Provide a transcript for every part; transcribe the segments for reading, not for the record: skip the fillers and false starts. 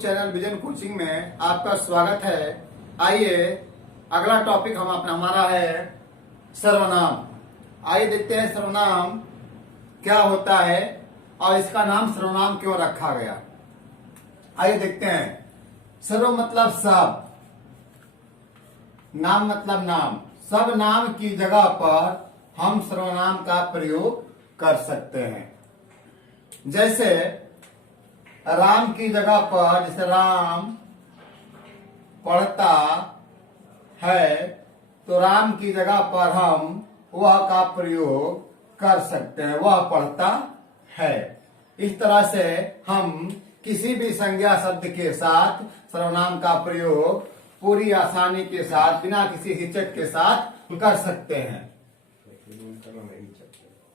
Channel vision coaching में आपका स्वागत है। आइए अगला टॉपिक हमारा है सर्वनाम। आइए देखते हैं सर्वनाम क्या होता है और इसका नाम सर्वनाम क्यों रखा गया। आइए देखते हैं। सर्व मतलब सब, नाम मतलब नाम। सब नाम की जगह पर हम सर्वनाम का प्रयोग कर सकते हैं। जैसे राम की जगह पर, जैसे राम पढ़ता है तो राम की जगह पर हम वह का प्रयोग कर सकते हैं, वह पढ़ता है। इस तरह से हम किसी भी संज्ञा शब्द के साथ सर्वनाम का प्रयोग पूरी आसानी के साथ, बिना किसी हिचक के साथ कर सकते हैं।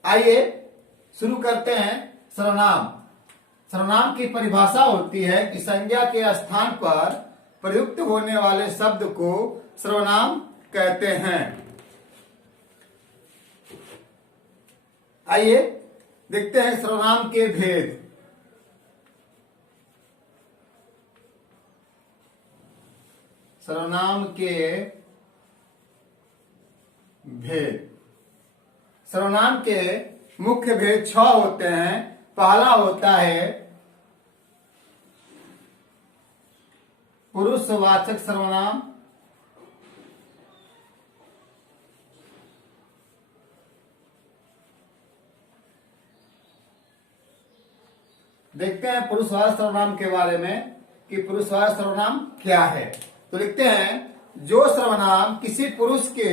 आइए शुरू करते हैं। सर्वनाम। सर्वनाम की परिभाषा होती है कि संज्ञा के स्थान पर प्रयुक्त होने वाले शब्द को सर्वनाम कहते हैं। आइए देखते हैं सर्वनाम के भेद। सर्वनाम के भेद। सर्वनाम के मुख्य भेद 6 होते हैं। पहला होता है पुरुषवाचक सर्वनाम। देखते हैं पुरुषवाचक सर्वनाम के बारे में कि पुरुषवाचक सर्वनाम क्या है। तो लिखते हैं, जो सर्वनाम किसी पुरुष के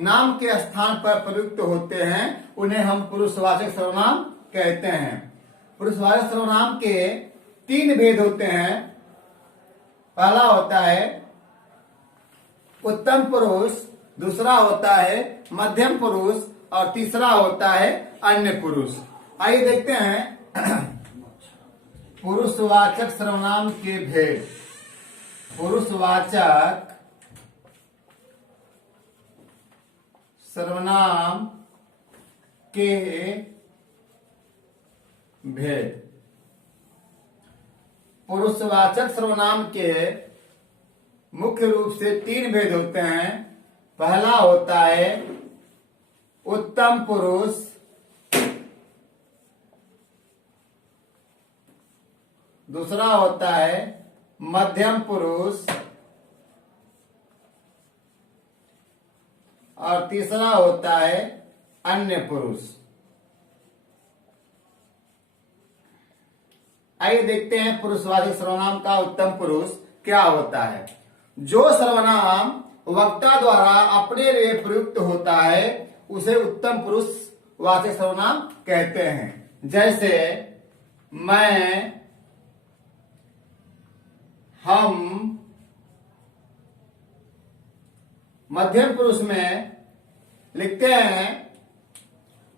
नाम के स्थान पर प्रयुक्त होते हैं उन्हें हम पुरुषवाचक सर्वनाम कहते हैं। पुरुषवाचक सर्वनाम के 3 भेद होते हैं। पहला होता है उत्तम पुरुष, दूसरा होता है मध्यम पुरुष और तीसरा होता है अन्य पुरुष। आइए देखते हैं पुरुषवाचक सर्वनाम के भेद। पुरुषवाचक सर्वनाम के भेद। पुरुषवाचक सर्वनाम के मुख्य रूप से 3 भेद होते हैं। पहला होता है उत्तम पुरुष, दूसरा होता है मध्यम पुरुष और तीसरा होता है अन्य पुरुष। आइए देखते हैं पुरुषवाचक सर्वनाम का उत्तम पुरुष क्या होता है। जो सर्वनाम वक्ता द्वारा अपने लिए प्रयुक्त होता है उसे उत्तम पुरुष वाचक सर्वनाम कहते हैं। जैसे मैं, हम। मध्यम पुरुष में लिखते हैं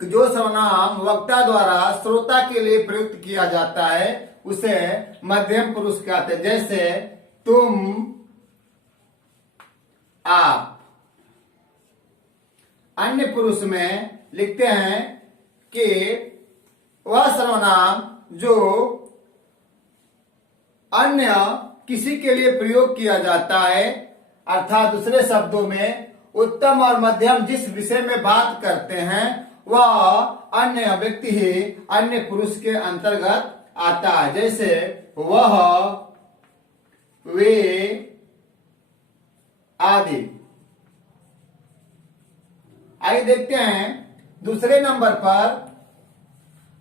कि जो सर्वनाम वक्ता द्वारा श्रोता के लिए प्रयुक्त किया जाता है उसे मध्यम पुरुष कहते हैं। जैसे तुम, आप। अन्य पुरुष में लिखते हैं कि वह सर्वनाम जो अन्य किसी के लिए प्रयोग किया जाता है, अर्थात दूसरे शब्दों में उत्तम और मध्यम जिस विषय में बात करते हैं वह अन्य व्यक्ति ही अन्य पुरुष के अंतर्गत आता है। जैसे वह, वे आदि। आइए देखते हैं दूसरे नंबर पर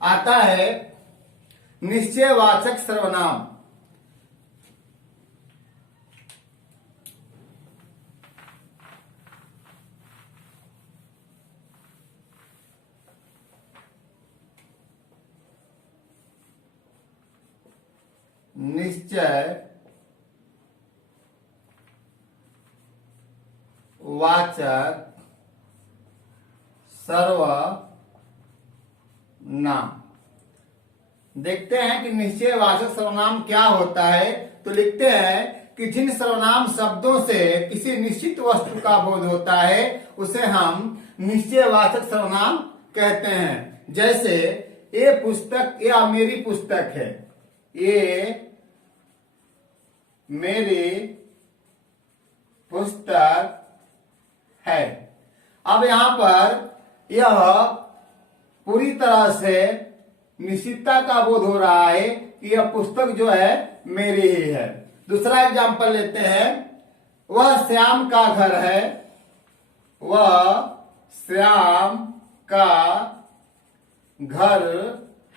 आता है निश्चयवाचक सर्वनाम। निश्चय वाचक सर्वनाम। देखते हैं कि निश्चयवाचक सर्वनाम क्या होता है। तो लिखते हैं कि जिन सर्वनाम शब्दों से किसी निश्चित वस्तु का बोध होता है उसे हम निश्चयवाचक सर्वनाम कहते हैं। जैसे ये पुस्तक या मेरी पुस्तक है, ये मेरी पुस्तक है। अब यहां पर यह पूरी तरह से निश्चितता का बोध हो रहा है कि यह पुस्तक जो है मेरी ही है। दूसरा एग्जाम्पल लेते हैं, वह श्याम का घर है। वह श्याम का घर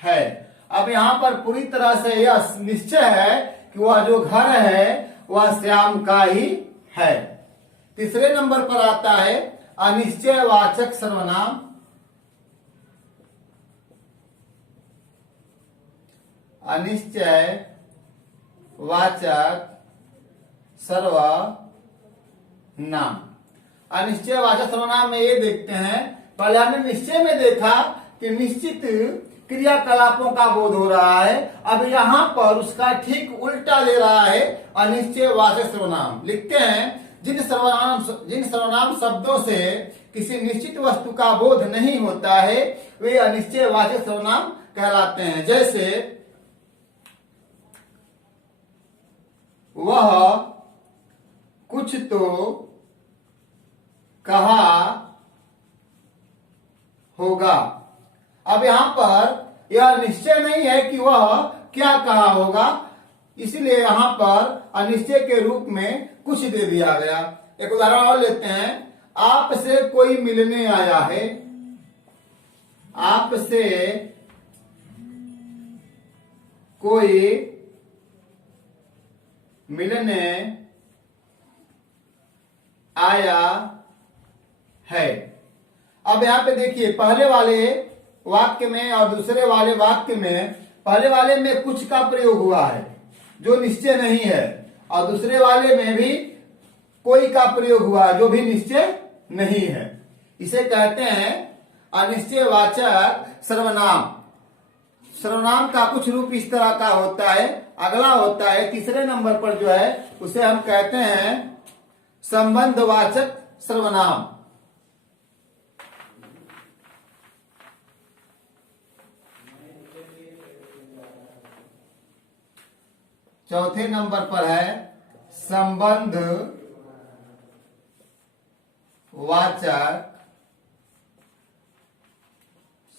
है। अब यहां पर पूरी तरह से यह निश्चय है कि वह जो घर है वह श्याम का ही है। तीसरे नंबर पर आता है अनिश्चयवाचक सर्वनाम। अनिश्चयवाचक सर्वनाम। अनिश्चयवाचक सर्वनाम में ये देखते हैं, पहले हमने निश्चय में देखा कि निश्चित क्रियाकलापों का बोध हो रहा है। अब यहां पर उसका ठीक उल्टा ले रहा है अनिश्चयवाचक सर्वनाम। लिखते हैं, जिन सर्वनाम शब्दों से किसी निश्चित वस्तु का बोध नहीं होता है वे अनिश्चयवाचक सर्वनाम कहलाते हैं। जैसे वह कुछ तो कहा होगा। अब यहां पर यह निश्चय नहीं है कि वह क्या कहा होगा, इसलिए यहां पर अनिश्चय के रूप में कुछ दे दिया गया। एक उदाहरण और लेते हैं, आपसे कोई मिलने आया है। आपसे कोई मिलने आया है। अब यहां पे देखिए, पहले वाले वाक्य में और दूसरे वाले वाक्य में, पहले वाले में कुछ का प्रयोग हुआ है जो निश्चय नहीं है, और दूसरे वाले में भी कोई का प्रयोग हुआ है जो भी निश्चय नहीं है। इसे कहते हैं अनिश्चयवाचक सर्वनाम। सर्वनाम का कुछ रूप इस तरह का होता है। अगला होता है तीसरे नंबर पर जो है उसे हम कहते हैं संबंधवाचक सर्वनाम। चौथे नंबर पर है संबंधवाचक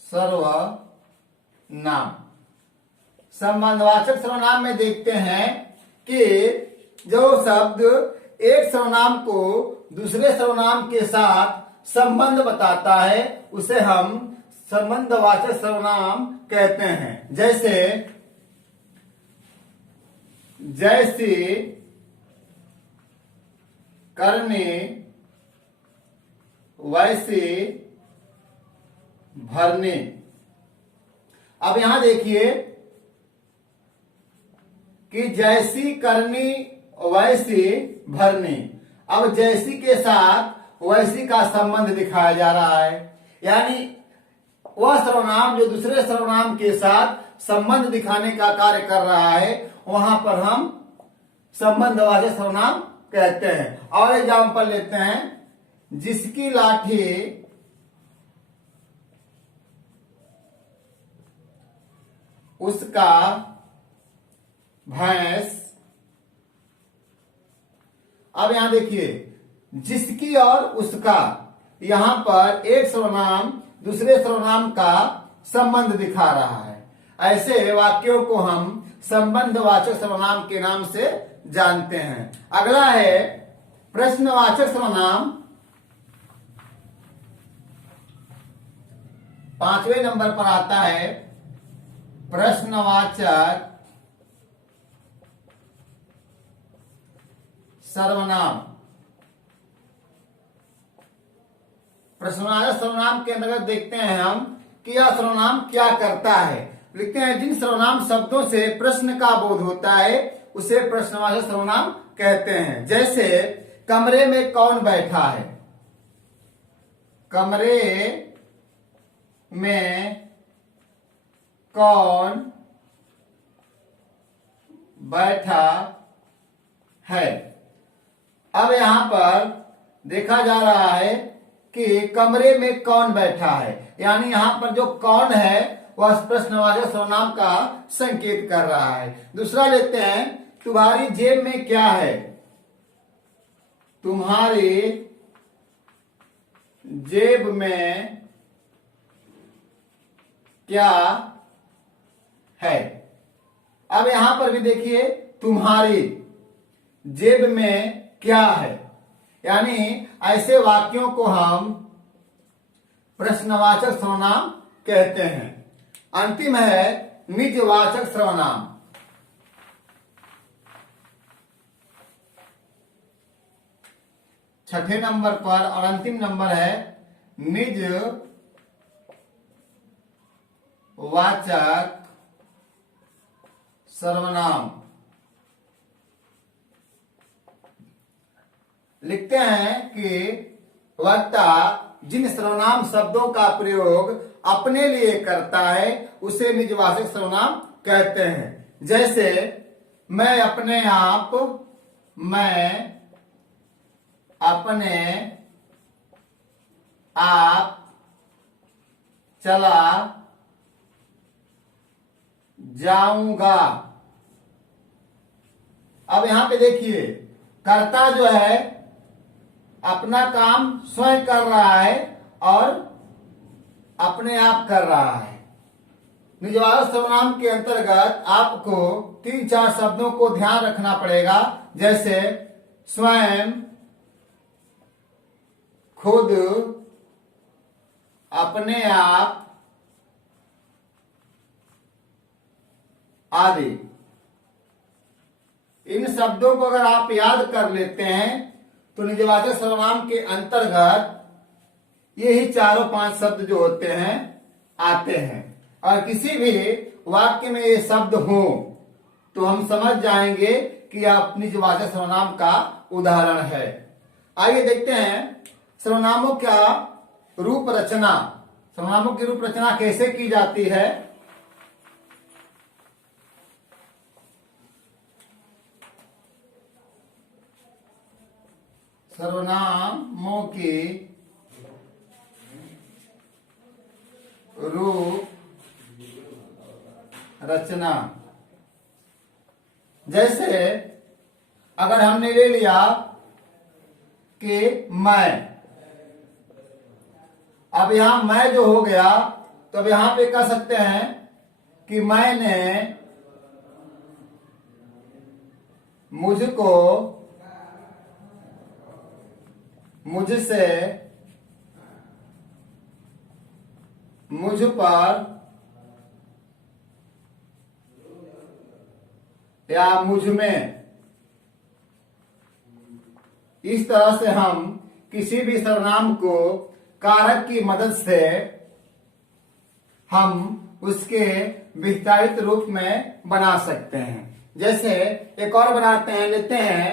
सर्वनाम। संबंधवाचक सर्वनाम में देखते हैं कि जो शब्द एक सर्वनाम को दूसरे सर्वनाम के साथ संबंध बताता है उसे हम संबंधवाचक सर्वनाम कहते हैं। जैसे जैसी, करनी, वैसी, भरनी। अब यहां देखिए कि जैसी, करनी, वैसी, भरनी। अब जैसी के साथ वैसी का संबंध दिखाया जा रहा है, यानी वह सर्वनाम जो दूसरे सर्वनाम के साथ संबंध दिखाने का कार्य कर रहा है वहां पर हम संबंधवाचक सर्वनाम कहते हैं। और एग्जाम्पल लेते हैं, जिसकी लाठी उसका भैंस। अब यहां देखिए, जिसकी और उसका, यहां पर एक सर्वनाम दूसरे सर्वनाम का संबंध दिखा रहा है। ऐसे वाक्यों को हम संबंधवाचक सर्वनाम के नाम से जानते हैं। अगला है प्रश्नवाचक सर्वनाम। 5वें नंबर पर आता है प्रश्नवाचक सर्वनाम। प्रश्नवाचक सर्वनाम के अंतर्गत देखते हैं हम कि यह सर्वनाम क्या करता है। लिखते हैं, जिन सर्वनाम शब्दों से प्रश्न का बोध होता है उसे प्रश्नवाचक सर्वनाम कहते हैं। जैसे कमरे में कौन बैठा है। कमरे में कौन बैठा है। अब यहां पर देखा जा रहा है कि कमरे में कौन बैठा है, यानी यहां पर जो कौन है वह प्रश्नवाचक सर्वनाम का संकेत कर रहा है। दूसरा लेते हैं, तुम्हारी जेब में क्या है? तुम्हारी जेब में क्या है? अब यहां पर भी देखिए, तुम्हारी जेब में क्या है, यानी ऐसे वाक्यों को हम प्रश्नवाचक सर्वनाम कहते हैं। अंतिम है निजवाचक सर्वनाम। छठे नंबर पर और अंतिम नंबर है निजवाचक सर्वनाम। लिखते हैं कि वक्ता जिन सर्वनाम शब्दों का प्रयोग अपने लिए करता है उसे निजवाचक सर्वनाम कहते हैं। जैसे मैं अपने आप, मैं अपने आप चला जाऊंगा। अब यहां पे देखिए, कर्ता जो है अपना काम स्वयं कर रहा है और अपने आप कर रहा है। निजवाचक सर्वनाम के अंतर्गत आपको 3-4 शब्दों को ध्यान रखना पड़ेगा, जैसे स्वयं, खुद, अपने आप आदि। इन शब्दों को अगर आप याद कर लेते हैं तो निजवाचक सर्वनाम के अंतर्गत यही 4-5 शब्द जो होते हैं आते हैं। और किसी भी वाक्य में ये शब्द हो तो हम समझ जाएंगे कि आप निजवाचक सर्वनाम का उदाहरण है। आइए देखते हैं सर्वनामों का रूप रचना। सर्वनामों की रूप रचना कैसे की जाती है। सर्वनामों की रूप रचना, जैसे अगर हमने ले लिया कि मैं, अब यहां मैं जो हो गया तो अब यहां पे कह सकते हैं कि मैंने मुझको, मुझसे, मुझ पर या मुझ में, इस तरह से हम किसी भी सर्वनाम को कारक की मदद से हम उसके विस्तारित रूप में बना सकते हैं। जैसे एक और बनाते हैं, लेते हैं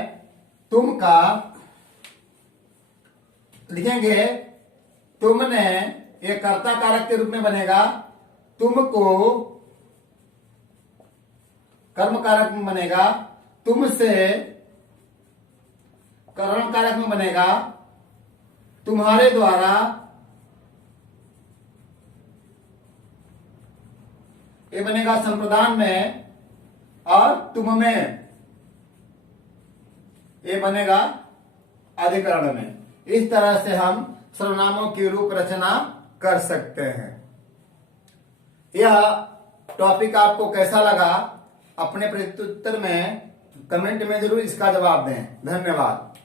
तुम का, लिखेंगे तुमने, ये कर्ता कारक के रूप में बनेगा। तुमको कर्म कारक में बनेगा। तुमसे करण कारक में बनेगा। तुम्हारे द्वारा ये बनेगा संप्रदान में, और तुम में ये बनेगा अधिकरण में। इस तरह से हम सर्वनामों की रूप रचना कर सकते हैं। यह टॉपिक आपको कैसा लगा, अपने प्रत्युत्तर में कमेंट में जरूर इसका जवाब दें। धन्यवाद।